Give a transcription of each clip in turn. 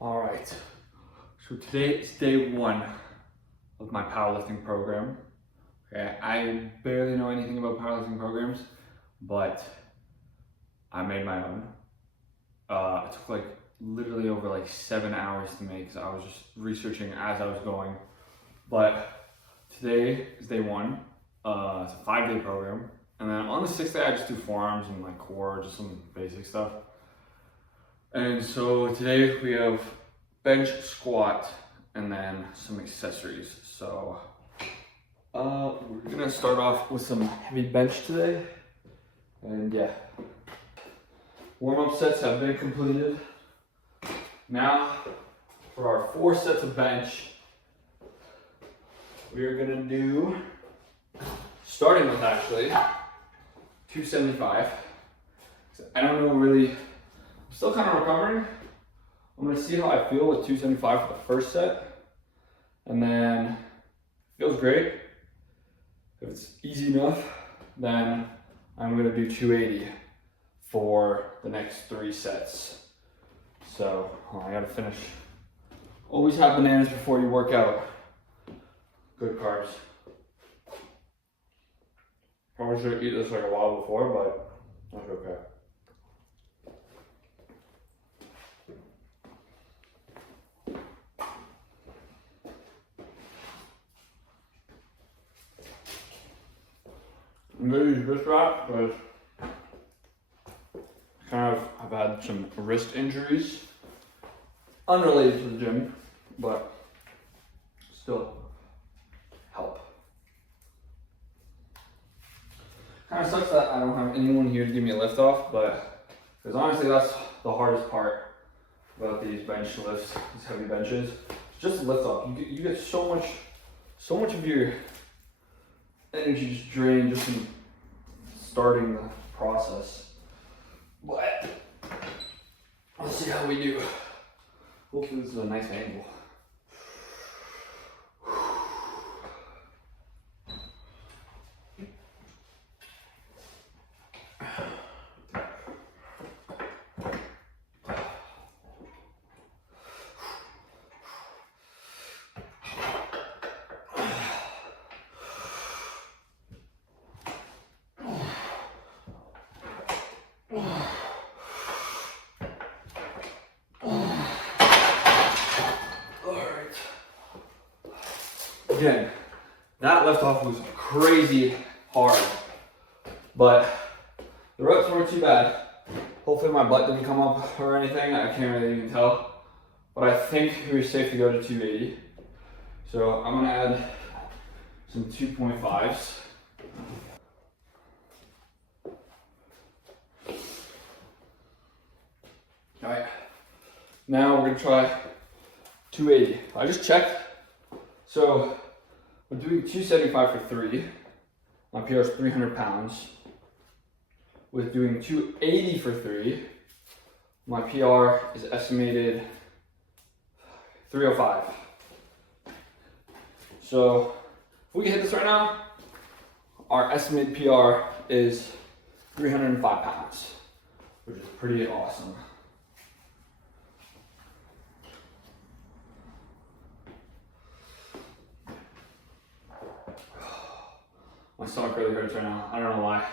All right, so today is day one of my powerlifting program. Okay, I barely know anything about powerlifting programs, but I made my own. It took literally over 7 hours to make, so I was just researching as I was going. But today is day one. It's a 5-day program, and then on the 6th day I just do forearms and core, just some basic stuff. And so today we have bench, squat, and then some accessories. So we're gonna start off with some heavy bench today. And yeah, warm-up sets have been completed. Now for our 4 sets of bench, we are gonna do, starting with actually 275. I don't know really, I'm still kind of recovering. I'm gonna see how I feel with 275 for the first set. And then if it feels great. If it's easy enough, then I'm gonna do 280 for the next 3 sets. So I gotta finish. Always have bananas before you work out. Good carbs. Probably should eat this a while before, but that's okay. I'm gonna use wrist wrap because I've had some wrist injuries, unrelated to the gym, but still help. Kind of sucks that I don't have anyone here to give me a lift off, but because honestly that's the hardest part about these bench lifts, these heavy benches. It's just a lift off. You get so much of your energy just drained just in starting the process. But let's see how we do. Hopefully this is a nice angle. Again, that lift off was crazy hard, but the reps weren't too bad. Hopefully my butt didn't come up or anything. I can't really even tell, but I think we were safe to go to 280. So I'm gonna add some 2.5s. All right, now we're gonna try 280. I just checked. So we're doing 275 for 3. My PR is 300 pounds. With doing 280 for 3, my PR is estimated 305. So if we can hit this right now, our estimated PR is 305 pounds, which is pretty awesome. My stomach really hurts right now. I don't know why.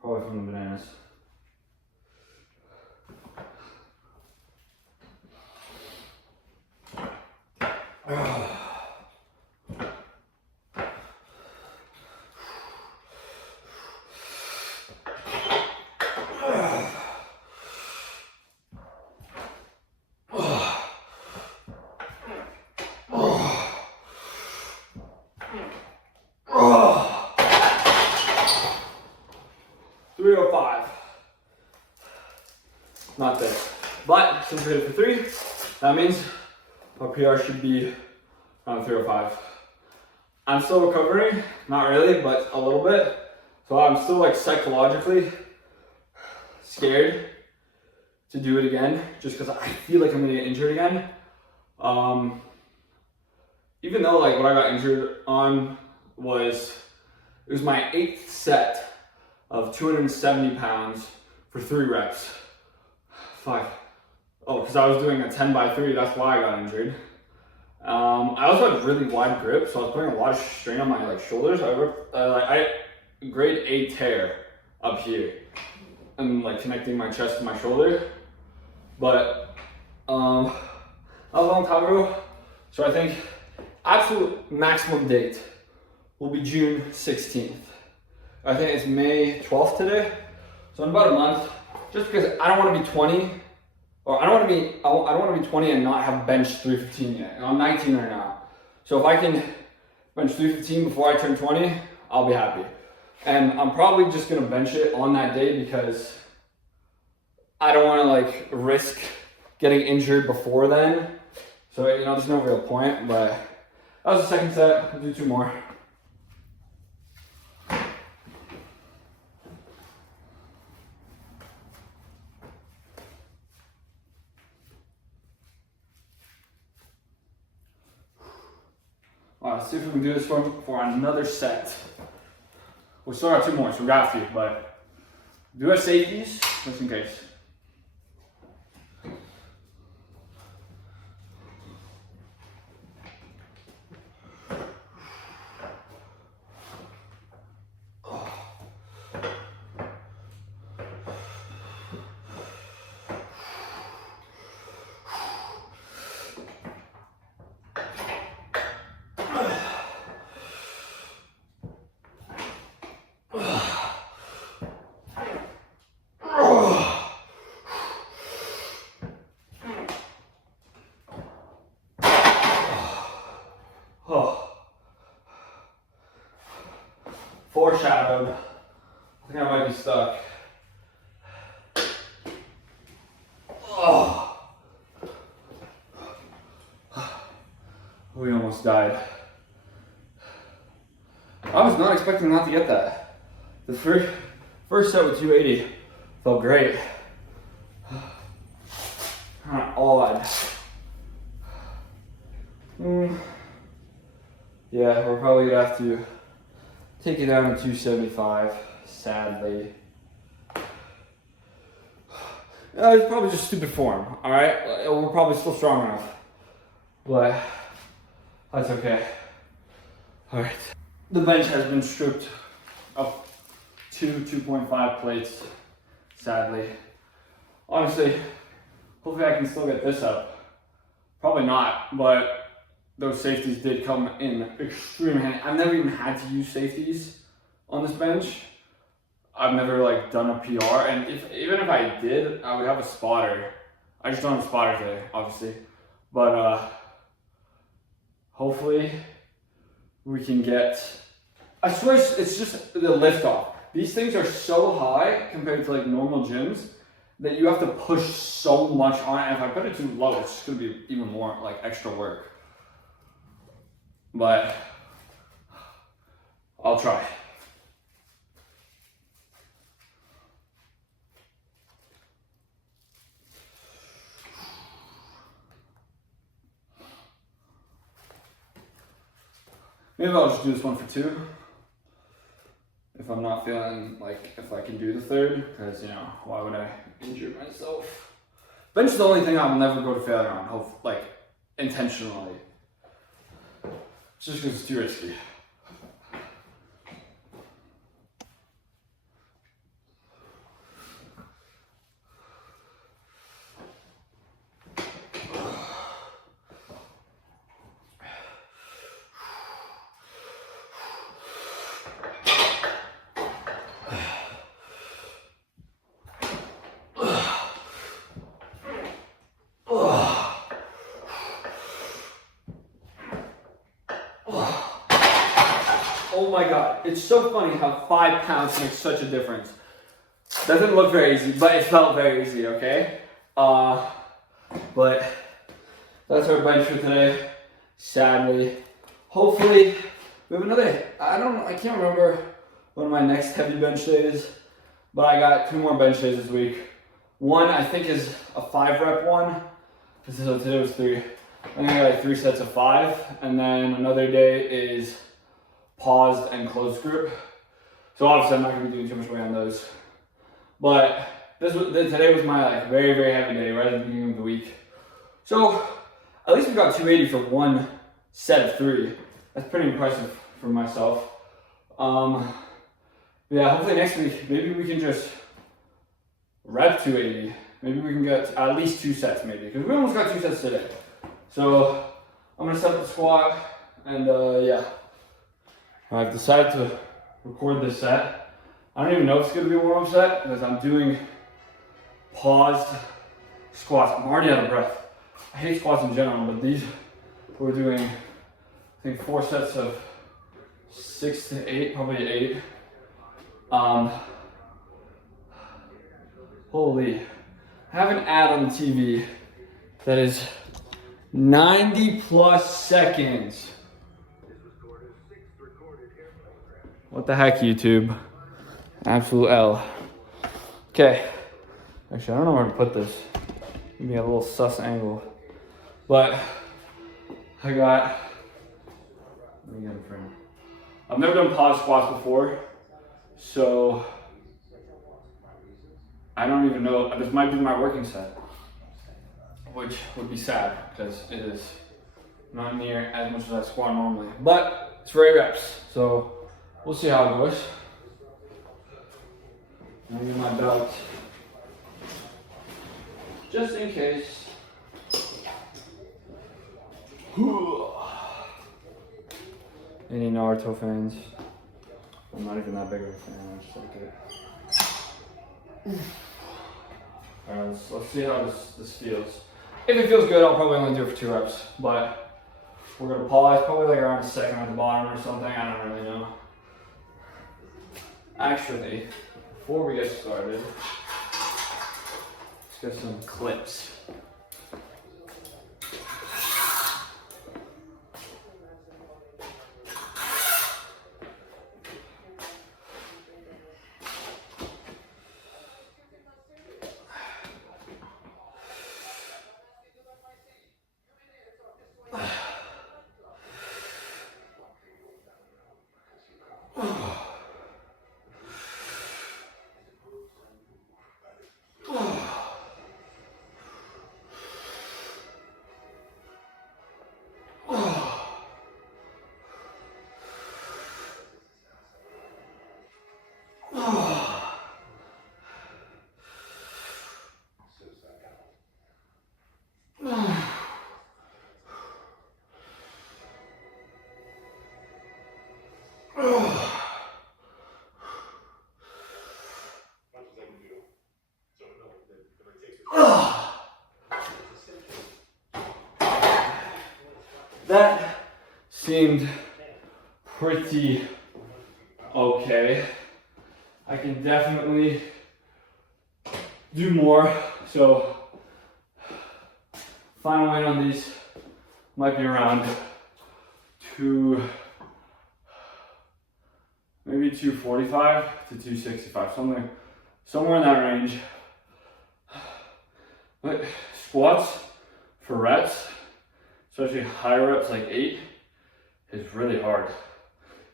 Probably from the bananas. Not there. But since we hit it for 3, that means our PR should be around 305. I'm still recovering, not really, but a little bit. So I'm still psychologically scared to do it again, just because I feel like I'm gonna get injured again. Even though what I got injured on was It was my 8th set of 270 pounds for 3 reps. 5. Oh, because I was doing a 10 by 3, that's why I got injured. I also had really wide grip, so I was putting a lot of strain on my shoulders. I had grade A tear up here, and connecting my chest to my shoulder. But that was a long time ago. So I think absolute maximum date will be June 16th. I think it's May 12th today, so in about a month. Just because I don't want to be 20. Or I don't want to be 20 and not have bench 315 yet. I'm 19 right now. So if I can bench 315 before I turn 20, I'll be happy. And I'm probably just gonna bench it on that day because I don't want to risk getting injured before then. So there's no real point, but that was the second set. I'll do 2 more. Let's see if we can do this for another set. We'll still got 2 more, so we got a few, but do have safeties, just in case. Foreshadowed. I think I might be stuck. Oh. We almost died. I was not expecting not to get that. The first set with 280 felt great. Kind of odd. Yeah, we're probably gonna have to take it down to 275, sadly. It's probably just stupid form, alright? We're probably still strong enough, but that's okay. Alright. The bench has been stripped of 2.5 plates, sadly. Honestly, hopefully I can still get this up. Probably not, but those safeties did come in extreme handy. I've never even had to use safeties on this bench. I've never done a PR, and even if I did, I would have a spotter. I just don't have a spotter today, obviously. But hopefully we can get, I swear it's just the lift off. These things are so high compared to normal gyms that you have to push so much on it. And if I put it too low, it's just gonna be even more extra work. But I'll try. Maybe I'll just do this one for 2. If I'm not feeling if I can do the 3rd, because why would I injure myself? Bench is the only thing I'll never go to failure on, intentionally. Just because it's too risky. Oh my God, it's so funny how 5 pounds makes such a difference. Doesn't look very easy, but it felt very easy, okay? But that's our bench for today, sadly. Hopefully, we have another, I can't remember when my next heavy bench day is, but I got 2 more bench days this week. One, I think, is a 5 rep one. So today was 3. I think I got 3 sets of 5, and then another day is paused and closed grip. So obviously I'm not gonna be doing too much weight on those. But today was my like very, very heavy day right at the beginning of the week. So at least we got 280 for one set of 3. That's pretty impressive for myself. Yeah, hopefully next week, maybe we can just rep 280. Maybe we can get at least 2 sets maybe, because we almost got 2 sets today. So I'm gonna set up the squat and yeah. I've decided to record this set. I don't even know if it's gonna be a warm-up set because I'm doing paused squats. I'm already out of breath. I hate squats in general, but these, we're doing, I think 4 sets of 6 to 8, probably 8. Holy, I have an ad on the TV that is 90 plus seconds. What the heck, YouTube? Absolute L. Okay, actually I don't know where to put this. Maybe a little sus angle. But I got, let me get in frame. I've never done pause squats before, so I don't even know. This might be my working set, which would be sad because it is not near as much as I squat normally. But it's for 8 reps, so we'll see how it goes. I'm gonna get my belt just in case. Any Naruto fans? I'm not even that big of a fan, I just like it. Alright, let's see how this feels. If it feels good, I'll probably only do it for 2 reps, but we're gonna pause, probably like around a second at the bottom or something, I don't really know. Actually, before we get started, let's get some clips. That seemed pretty okay. I can definitely do more, so final weight on these might be around maybe 245 to 265, somewhere in that range. But squats for reps, especially high reps like 8, is really hard.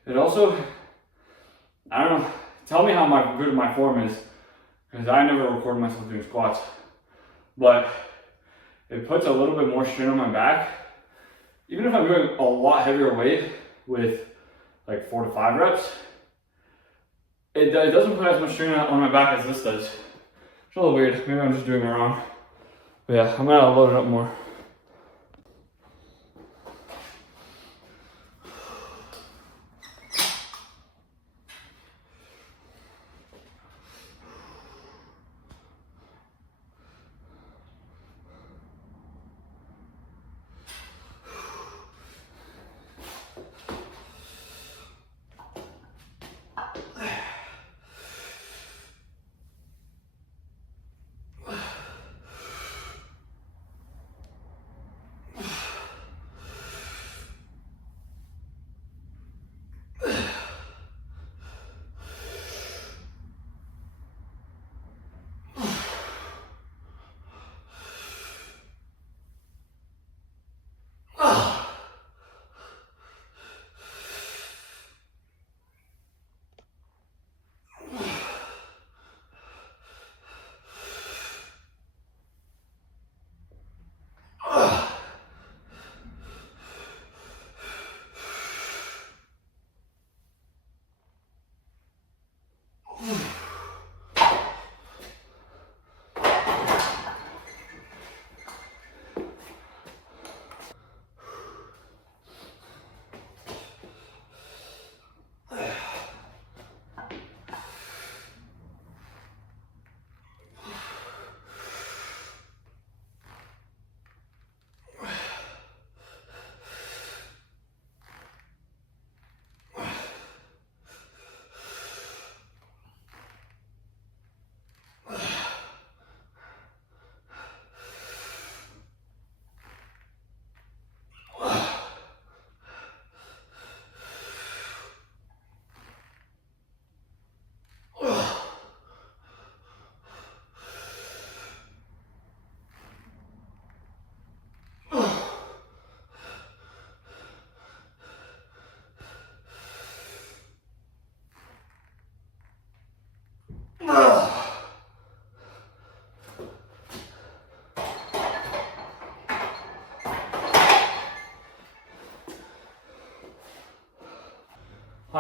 It also, I don't know, tell me how good my form is, because I never record myself doing squats, but it puts a little bit more strain on my back. Even if I'm doing a lot heavier weight with like 4 to 5 reps, it doesn't put as much strain on my back as this does. It's a little weird, maybe I'm just doing it wrong. But yeah, I'm gonna load it up more.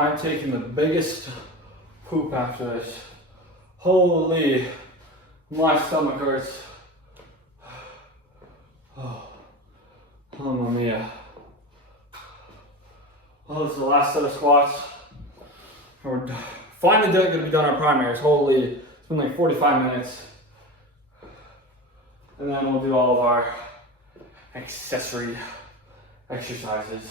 I'm taking the biggest poop after this. Holy, my stomach hurts. Oh, mamma mia. Oh, this is the last set of squats. We're finally gonna be done our primaries. Holy, it's been like 45 minutes. And then we'll do all of our accessory exercises.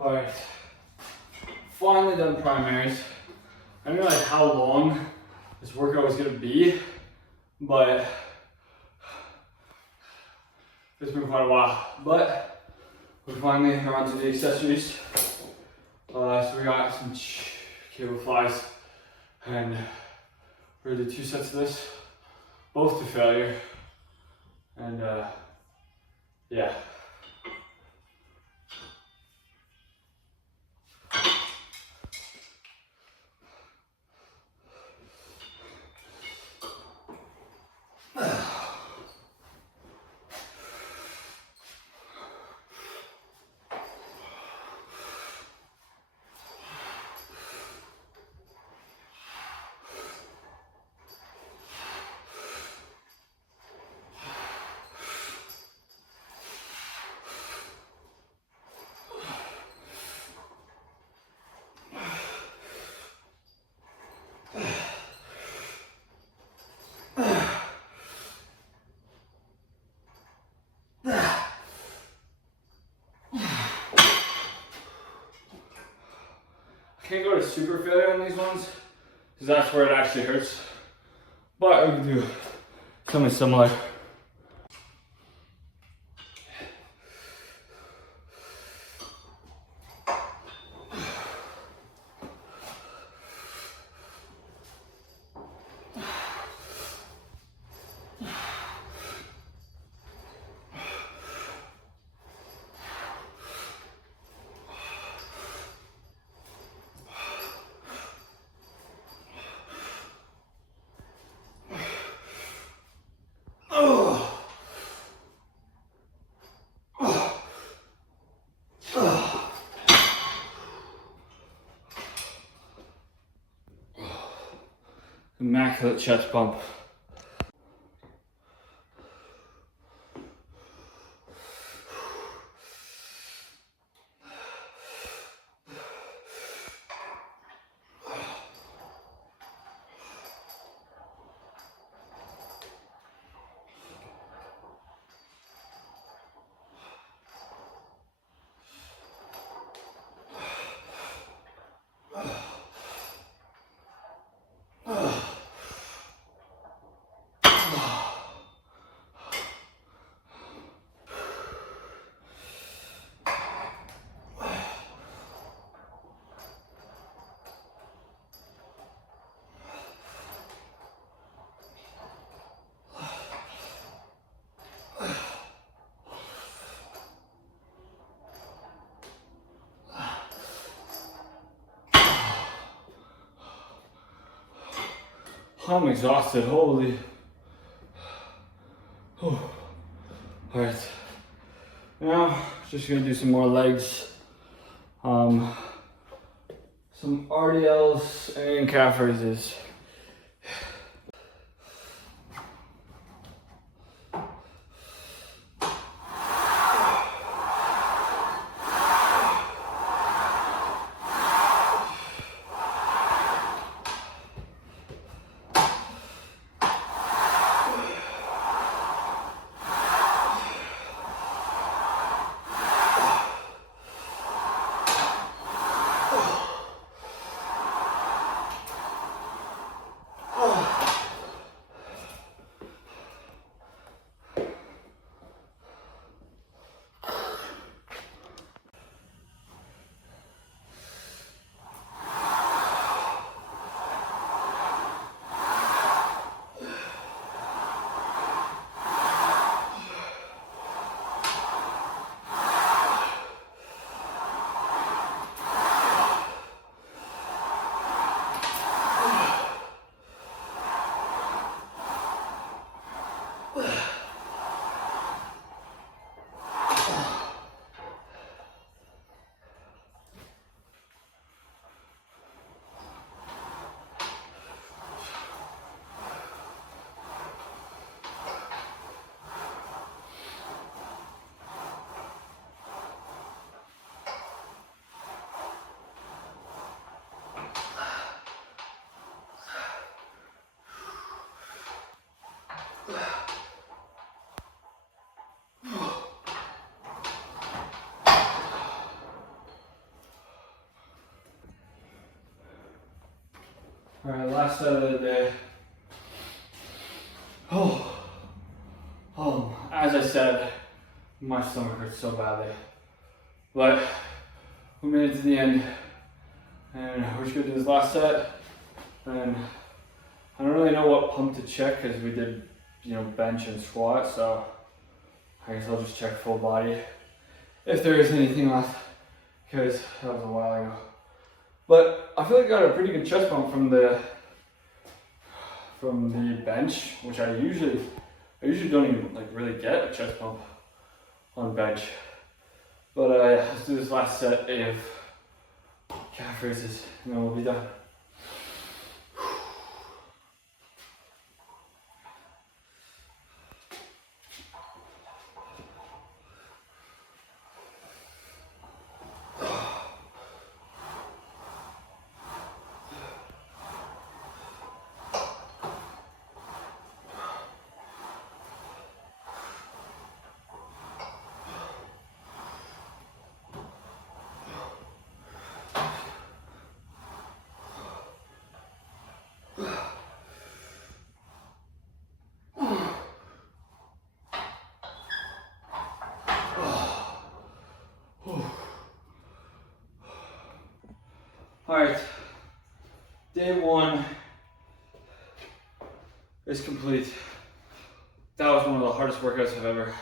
Alright, finally done primaries. I don't know like how long this workout was gonna be, but it's been quite a while. But we finally are on to the accessories. So we got some cable flies, and we're gonna do 2 sets of this, both to failure. And yeah. Can't go to super failure on these ones, because that's where it actually hurts. But we can do something similar. Immaculate chest bump. I'm exhausted, holy. Oh. All right, now just gonna do some more legs. Some RDLs and calf raises. All right, last set of the day. As I said, my stomach hurts so badly. But we made it to the end, and we're just gonna do this last set. And I don't really know what pump to check because we did, bench and squat. So I guess I'll just check full body if there is anything left, because that was a while ago. But I feel like I got a pretty good chest pump from the bench, which I usually don't even really get a chest pump on bench. But let's do this last set of calf raises and then we'll be done. All right, day one is complete. That was one of the hardest workouts I've ever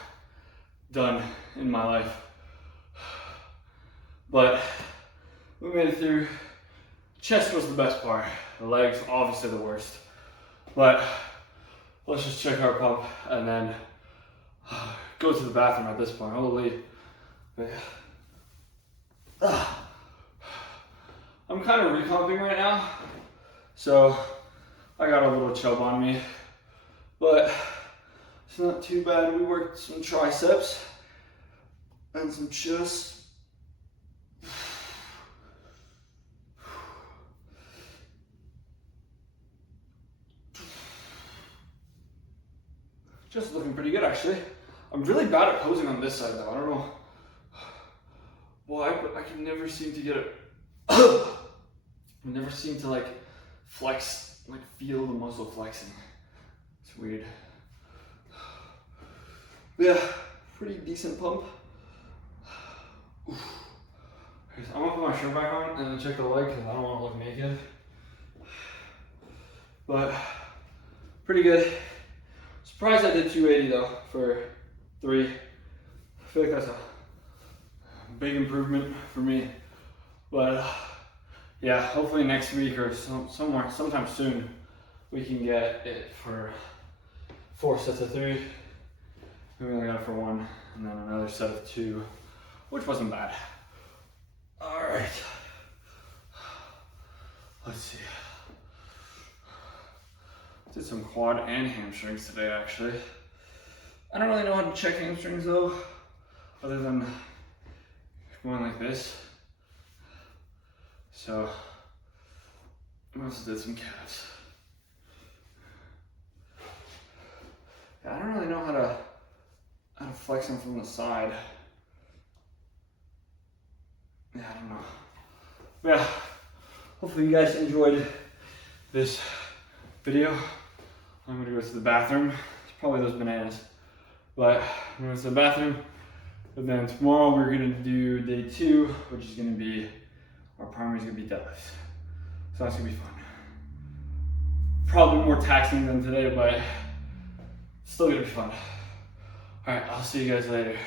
done in my life. But we made it through. Chest was the best part. The legs, obviously the worst. But let's just check our pump and then go to the bathroom at this point. Holy. But, I'm kind of recomping right now, so I got a little chub on me, but it's not too bad. We worked some triceps and some chest. Just looking pretty good, actually. I'm really bad at posing on this side though. I don't know why, but I can never seem to get it. I never seem to flex, feel the muscle flexing. It's weird. Yeah, pretty decent pump. Oof. I'm gonna put my shirt back on and then check the leg because I don't want to look naked. But pretty good. Surprised I did 280 though for 3. I feel like that's a big improvement for me. But yeah, hopefully next week or sometime soon, we can get it for 4 sets of 3. We only got it for 1, and then another set of 2, which wasn't bad. All right, let's see. Did some quad and hamstrings today, actually. I don't really know how to check hamstrings though, other than going like this. So I also did some calves. Yeah, I don't really know how to flex them from the side. Yeah, I don't know. But yeah, hopefully you guys enjoyed this video. I'm gonna go to the bathroom. It's probably those bananas. But I'm gonna go to the bathroom. And then tomorrow we're gonna do day 2, which is gonna be, our primary is gonna be deadlifts. So that's gonna be fun. Probably more taxing than today, but still gonna be fun. All right, I'll see you guys later.